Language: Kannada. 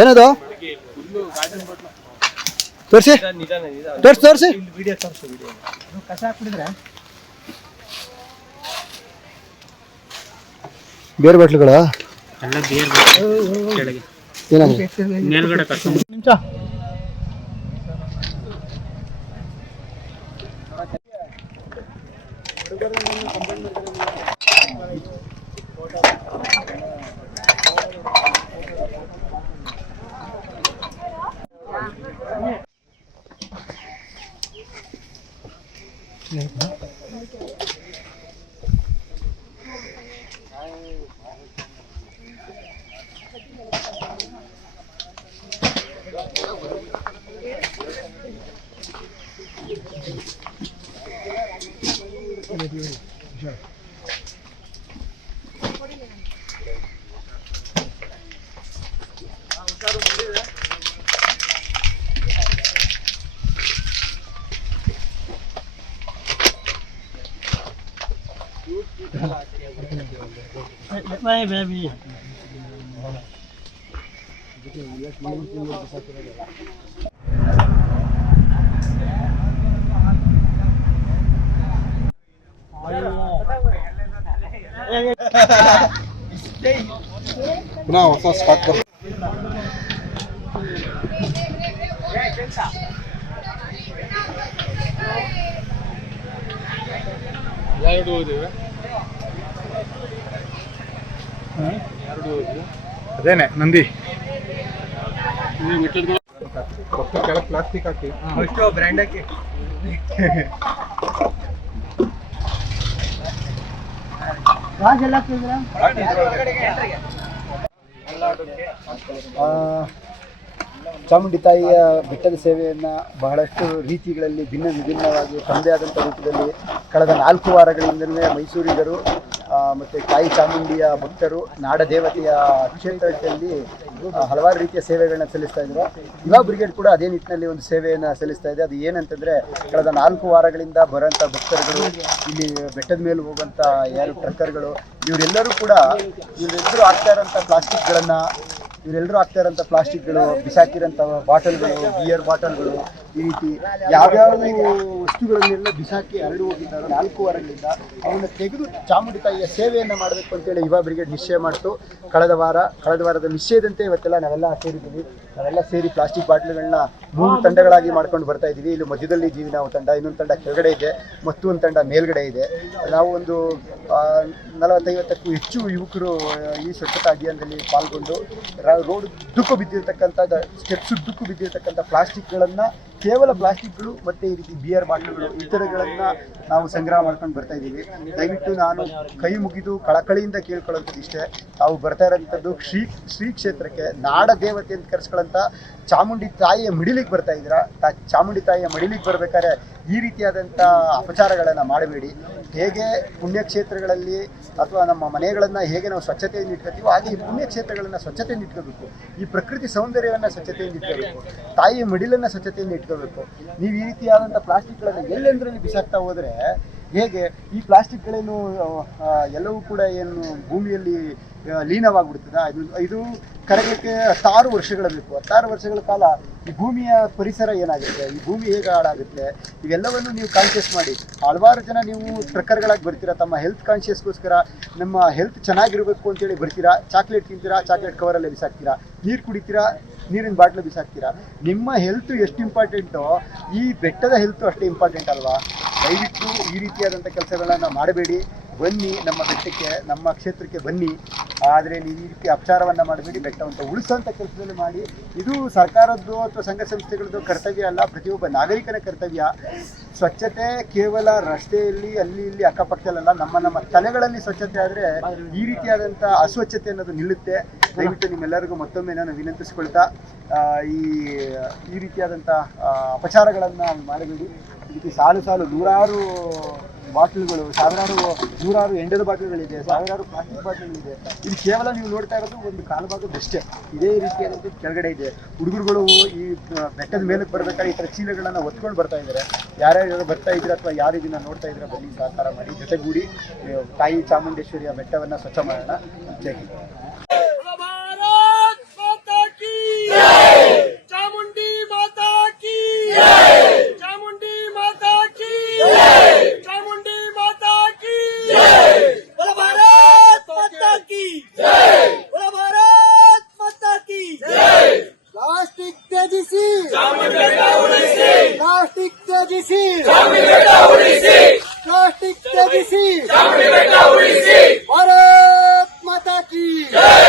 ಏನದು ತೋರಿಸಿ ತೋರಿಸಿ ಕಸ ಹಾಕ್ಬಿಟ್ಟಿದ್ರೆ ಬೇರೆ ಬಾಟ್ಲುಗಳ ಎಲ್ಲ ಬೇರೆ ಕೆಳಗೆ ಮೇಲ್ಗಡೆ ಕರ್ಕೊಂಡು ನಿಮಿಷ Bye, baby. ಪುನಃ ಹೊಸ ಸ್ಟಾಕ್ ಅದೇನೆ ನಂದಿ ಪ್ಲಾಸ್ಟಿಕ್ ಹಾಕಿ ಬ್ರ್ಯಾಂಡ್ ಹಾಕಿ ಚಾಮುಂಡಿ ತಾಯಿಯ ಬೆಟ್ಟದ ಸೇವೆಯನ್ನು ಬಹಳಷ್ಟು ರೀತಿಗಳಲ್ಲಿ ವಿಭಿನ್ನವಾಗಿ ತಮ್ಮದೇ ಆದಂಥ ರೂಪದಲ್ಲಿ ಕಳೆದ 4 ವಾರಗಳಿಂದಲೇ ಮೈಸೂರಿಗರು ಮತ್ತು ತಾಯಿ ಚಾಮುಂಡಿಯ ಭಕ್ತರು ನಾಡದೇವತೆಯ ಕ್ಷೇತ್ರದಲ್ಲಿ ಹಲವಾರು ರೀತಿಯ ಸೇವೆಗಳನ್ನ ಸಲ್ಲಿಸ್ತಾ ಇದ್ರು. ಯುವ ಬ್ರಿಗೇಡ್ ಕೂಡ ಅದೇ ನಿಟ್ಟಿನಲ್ಲಿ ಒಂದು ಸೇವೆಯನ್ನು ಸಲ್ಲಿಸ್ತಾ ಇದೆ. ಅದು ಏನಂತಂದರೆ ಕಳೆದ 4 ವಾರಗಳಿಂದ ಬರೋಂಥ ಭಕ್ತರುಗಳು, ಇಲ್ಲಿ ಬೆಟ್ಟದ ಮೇಲೆ ಹೋಗುವಂಥ ಯಾರು ಟ್ರಕ್ಕರ್ಗಳು, ಇವರೆಲ್ಲರೂ ಆಗ್ತಾ ಇರೋಂಥ ಪ್ಲಾಸ್ಟಿಕ್ಗಳು ಬಿಸಾಕಿರೋಂಥ ಬಾಟಲ್ಗಳು, ಬಿಯರ್ ಬಾಟಲ್ಗಳು, ಈ ರೀತಿ ಯಾವ್ಯಾವ ವಸ್ತುಗಳನ್ನೆಲ್ಲ ಬಿಸಾಕಿ ಹರಡಿ ಹೋಗಿದ್ದಾರೆ 4 ವಾರಗಳಿಂದ ಅವನ್ನ ತೆಗೆದು ಚಾಮುಂಡಿ ತಾಯಿಯ ಸೇವೆಯನ್ನು ಮಾಡಬೇಕು ಅಂತೇಳಿ ಯುವ ಬ್ರಿಗೇಡ್ ನಿಶ್ಚಯ ಮಾಡಿತು. ಕಳೆದ ವಾರದ ನಿಶ್ಚಯದಂತೆ ಇವತ್ತೆಲ್ಲ ನಾವೆಲ್ಲ ಸೇರಿ ಪ್ಲಾಸ್ಟಿಕ್ ಬಾಟ್ಲುಗಳನ್ನ 3 ತಂಡಗಳಾಗಿ ಮಾಡ್ಕೊಂಡು ಬರ್ತಾ ಇದ್ದೀವಿ. ಇಲ್ಲಿ ಮಧ್ಯದಲ್ಲಿ ಇದ್ದೀವಿ ನಾವು ತಂಡ, ಇನ್ನೊಂದು ತಂಡ ಕೆಳಗಡೆ ಇದೆ, ಮತ್ತೊಂದು ತಂಡ ಮೇಲ್ಗಡೆ ಇದೆ. ನಾವು ಒಂದು 40-50ಕ್ಕೂ ಹೆಚ್ಚು ಯುವಕರು ಈ ಸ್ವಚ್ಛತಾ ಅಭಿಯಾನದಲ್ಲಿ ಪಾಲ್ಗೊಂಡು ರೋಡ್ ಸ್ಟೆಪ್ಸ್ ಉದ್ದಕ್ಕೂ ಬಿದ್ದಿರ್ತಕ್ಕಂಥ ಪ್ಲಾಸ್ಟಿಕ್ಗಳನ್ನು, ಕೇವಲ ಪ್ಲಾಸ್ಟಿಕ್ಗಳು ಮತ್ತು ಈ ರೀತಿ ಬಿಯರ್ ಬಾಟ್ಲುಗಳು ಈ ಥರಗಳನ್ನು ನಾವು ಸಂಗ್ರಹ ಮಾಡ್ಕೊಂಡು ಬರ್ತಾ ಇದ್ದೀವಿ. ದಯವಿಟ್ಟು ನಾನು ಕೈ ಮುಗಿದು ಕಳಕಳಿಯಿಂದ ಕೇಳ್ಕೊಳ್ಳೋಂಥದ್ದು ಇಷ್ಟೇ, ತಾವು ಬರ್ತಾ ಇರೋಂಥದ್ದು ಶ್ರೀ ಕ್ಷೇತ್ರಕ್ಕೆ ನಾಡ ದೇವತೆ ಅಂತ ಕರೆಸ್ಕೊಳ್ಳೋಂಥ ಚಾಮುಂಡಿ ತಾಯಿಯ ಮಿಡಿಲಿಗೆ ಬರ್ತಾ ಇದ್ದೀರಾ. ಚಾಮುಂಡಿ ತಾಯಿಯ ಮಡಿಲಿಗೆ ಬರಬೇಕಾದ್ರೆ ಈ ರೀತಿಯಾದಂಥ ಅಪಚಾರಗಳನ್ನು ಮಾಡಬೇಡಿ. ಹೇಗೆ ಪುಣ್ಯಕ್ಷೇತ್ರಗಳಲ್ಲಿ ಅಥವಾ ನಮ್ಮ ಮನೆಗಳನ್ನು ಹೇಗೆ ನಾವು ಸ್ವಚ್ಛತೆಯಿಂದ ಇಟ್ಕೋತೀವೋ ಹಾಗೆ ಈ ಪುಣ್ಯಕ್ಷೇತ್ರಗಳನ್ನು ಸ್ವಚ್ಛತೆಯಿಂದ ಇಟ್ಕೋಬೇಕು. ಈ ಪ್ರಕೃತಿ ಸೌಂದರ್ಯವನ್ನು ಸ್ವಚ್ಛತೆಯಿಂದ ಇಟ್ಕೋಬೇಕು, ತಾಯಿಯ ಮಿಡಿಲನ್ನು ಸ್ವಚ್ಛತೆಯಿಂದ ಇಟ್ಕೋಬೇಕು. ನೀವು ಈ ರೀತಿಯಾದಂಥ ಪ್ಲಾಸ್ಟಿಕ್ಗಳನ್ನು ಎಲ್ಲೆಂದರಲ್ಲಿ ಬಿಸಾಕ್ತಾ ಹೋದರೆ ಹೇಗೆ ಈ ಪ್ಲಾಸ್ಟಿಕ್ಗಳೇನು ಎಲ್ಲವೂ ಕೂಡ ಏನು ಭೂಮಿಯಲ್ಲಿ ಲೀನವಾಗಿಬಿಡ್ತದ? ಇದು ಕರಗಲಿಕ್ಕೆ 16 ವರ್ಷಗಳು ಬೇಕು. 16 ವರ್ಷಗಳ ಕಾಲ ಈ ಭೂಮಿಯ ಪರಿಸರ ಏನಾಗುತ್ತೆ, ಈ ಭೂಮಿ ಹೇಗೆ ಹಾಳಾಗುತ್ತೆ, ಇವೆಲ್ಲವನ್ನು ನೀವು ಕಾನ್ಷಿಯಸ್ ಮಾಡಿ. ಹಲವಾರು ಜನ ನೀವು ಟ್ರಕ್ಕರ್ಗಳಾಗಿ ಬರ್ತೀರಾ, ತಮ್ಮ ಹೆಲ್ತ್ ಕಾನ್ಷಿಯಸ್ಗೋಸ್ಕರ ನಮ್ಮ ಹೆಲ್ತ್ ಚೆನ್ನಾಗಿರಬೇಕು ಅಂತೇಳಿ ಬರ್ತೀರಾ, ಚಾಕ್ಲೇಟ್ ತಿಂತೀರಾ, ಚಾಕ್ಲೇಟ್ ಕವರಲ್ಲೇ ಬಿಸಾಕ್ತೀರಾ, ನೀರು ಕುಡಿತೀರಾ, ನೀರಿನ ಬಾಟ್ಲು ಬಿಸಾಕ್ತೀರಾ. ನಿಮ್ಮ ಹೆಲ್ತ್ ಎಷ್ಟು ಇಂಪಾರ್ಟೆಂಟೋ ಈ ಬೆಟ್ಟದ ಹೆಲ್ತು ಅಷ್ಟೇ ಇಂಪಾರ್ಟೆಂಟ್ ಅಲ್ವಾ? ದಯವಿಟ್ಟು ಈ ರೀತಿಯಾದಂಥ ಕೆಲಸಗಳನ್ನು ಮಾಡಬೇಡಿ. ಬನ್ನಿ ನಮ್ಮ ಬೆಟ್ಟಕ್ಕೆ, ನಮ್ಮ ಕ್ಷೇತ್ರಕ್ಕೆ ಬನ್ನಿ. ಆದರೆ ನೀವು ಈ ರೀತಿ ಅಪಚಾರವನ್ನು ಮಾಡಬೇಡಿ. ಬೆಟ್ಟವಂತ ಉಳಿಸೋಂಥ ಕೆಲಸದಲ್ಲಿ ಮಾಡಿ. ಇದು ಸರ್ಕಾರದ್ದು ಅಥವಾ ಸಂಘ ಸಂಸ್ಥೆಗಳದ್ದು ಕರ್ತವ್ಯ ಅಲ್ಲ, ಪ್ರತಿಯೊಬ್ಬ ನಾಗರಿಕನ ಕರ್ತವ್ಯ. ಸ್ವಚ್ಛತೆ ಕೇವಲ ರಸ್ತೆಯಲ್ಲಿ ಅಲ್ಲಿ ಇಲ್ಲಿ ಅಕ್ಕಪಕ್ಕದಲ್ಲ, ನಮ್ಮ ತಲೆಗಳಲ್ಲಿ ಸ್ವಚ್ಛತೆ ಆದರೆ ಈ ರೀತಿಯಾದಂಥ ಅಸ್ವಚ್ಛತೆ ಅನ್ನೋದು ನಿಲ್ಲುತ್ತೆ. ದಯವಿಟ್ಟು ನಿಮ್ಮೆಲ್ಲರಿಗೂ ಮತ್ತೊಮ್ಮೆ ನಾನು ವಿನಂತಿಸ್ಕೊಳ್ತಾ ಈ ರೀತಿಯಾದಂಥ ಅಪಚಾರಗಳನ್ನು ಮಾಡಬೇಡಿ. ಈ ರೀತಿ ಸಾಲು ನೂರಾರು ಬಾಟಲ್ಗಳು, ಸಾವಿರಾರು ನೂರಾರು ಎಂಡದ ಬಾಟಲ್ಗಳಿದೆ, ಸಾವಿರಾರು ಪ್ಲಾಸ್ಟಿಕ್ ಬಾಟಲ್ಗಳಿದೆ. ಇದು ಕೇವಲ ನೀವು ನೋಡ್ತಾ ಇರೋದು ಒಂದು ಕಾಲಭಾಗದಷ್ಟೇ. ಇದೇ ರೀತಿಯಾದಂಥ ಕೆಳಗಡೆ ಇದೆ. ಹುಡುಗರುಗಳು ಈ ಬೆಟ್ಟದ ಮೇಲಕ್ಕೆ ಬರ್ಬೇಕಾದ್ರೆ ಈ ಥರ ಚೀಲಗಳನ್ನು ಹೊತ್ಕೊಂಡು ಬರ್ತಾ ಇದ್ದಾರೆ. ಯಾರ್ಯಾರು ಬರ್ತಾ ಇದ್ರೆ ಅಥವಾ ಯಾರು ಇದನ್ನ ನೋಡ್ತಾ ಇದ್ರೆ ಬನ್ನಿ, ಸಹಕಾರ ಮಾಡಿ, ಜೊತೆಗೂಡಿ ತಾಯಿ ಚಾಮುಂಡೇಶ್ವರಿಯ ಬೆಟ್ಟವನ್ನು ಸ್ವಚ್ಛ ಮಾಡೋಣ. ಜೈ ಹಿಂದ್. भारत माता की जय, चामुंडी माता की जय, चामुंडी माता की जय, चामुंडी माता की जय, बोलो भारत माता की जय, बोलो भारत माता की जय. प्लास्टिक तेजिसी चामुंडी बेटा उड़ीसी, प्लास्टिक तेजिसी चामुंडी बेटा उड़ीसी, प्लास्टिक तेजिसी चामुंडी बेटा उड़ीसी. भारत माता की जय.